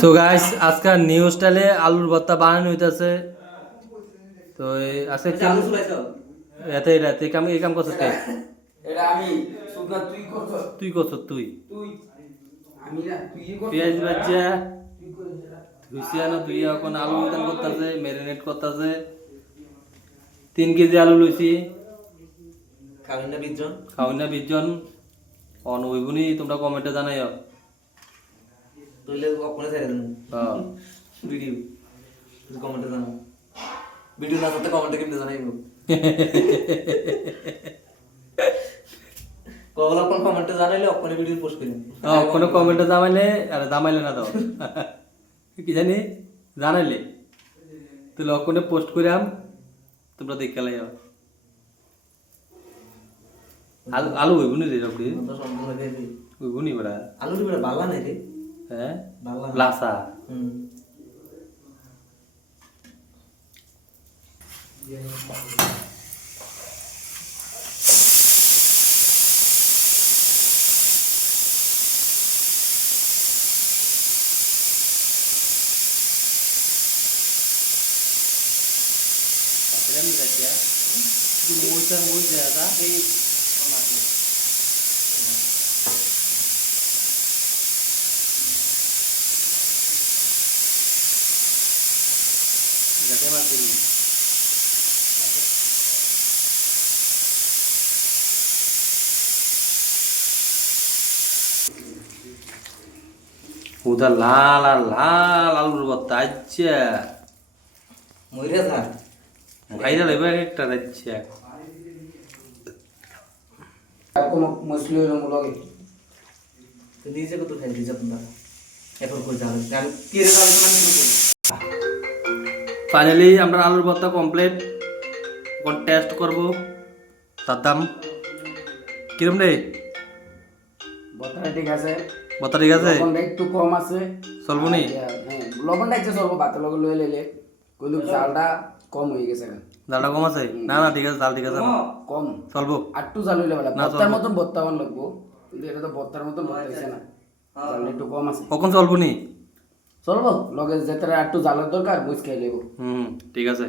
So guys আজকাল new স্টাইলে আলুর ভর্তা বানানো হইতাছে। তো আজকে আলু চুলাইছো এতে এটা এই কাম করছিস কে? এটা আমি সুগা তুই করছ তুই করছিস তুই তুই আমি না তুই করছ পেঁয়াজ বাজ্জা তুই করিস এটা লুচিয়ানো তুই এখন আলু উতান করতেছে, ম্যারিনেট করতেছে। 3 কেজি আলু লইছি, খাবেন না বিজন খাওয়াই না 20 জন। অন হইবনি তোমরা কমেন্টে জানাইও। তুইলে আপনে ছেড়ে দেন হ্যাঁ ভিডিও কমেন্টে জানাও ভিডিও না করতে কমেন্টে কেমনে জানাইবো কবল আপন কমেন্টে জানাইলে আপনি ভিডিও পোস্ট করেন কোনো কমেন্টে জামাইলে আর জামাইলে না দাও কি জানি জানাইলে তো লক্ষণে পোস্ট করিয়াম, তোমরা দেখে লাইও। আলু আলু হইবনি রে রবি, তো সম্পূর্ণ দিয়ে দিই হইবনি বড়া। আলু দিবি বালা নাই রে হ্যাঁ বালা Lhasa Akhirnya minta aja, itu mau jaga, jaga lagi nih. Udah lalu buat aja. মইরা যা ভাইরা লেবে একটা যাচ্ছে। কোন মুসলিম লগে তো নিজে কত খাই দিছ তোমরা এখন কই যাবে আমি কি রে আলোচনা নিব ফাইনালি আমরা আলুর ভর্তা কমপ্লিট। এখন টেস্ট করব। সাদ্দাম কিরম রে? ভর্তাটা ঠিক আছে, ভর্তা ঠিক আছে? লবণটা একটু কম আছে, চলবো নি? হ্যাঁ লবণটা একটু চলবো, ভাতের লগে লয়ে লইলে কিন্তু জালটা কম হয়ে গেছে এখন। জালটা কম আছে? না না ঠিক আছে, জাল ঠিক আছে, কম চলবো। আটটু জাল হইলে ভালো, না, ভর্তার চলবো। মতন ভর্তা বান লাগবো, কিন্তু এটা তো ভর্তার মতন ভর্তা হইছে না, জালটা একটু কম আছে। কখন চলবো নি? চলবো লগে যেটা একটু জালের দরকার বুঝ খাই লেবো। ঠিক আছে।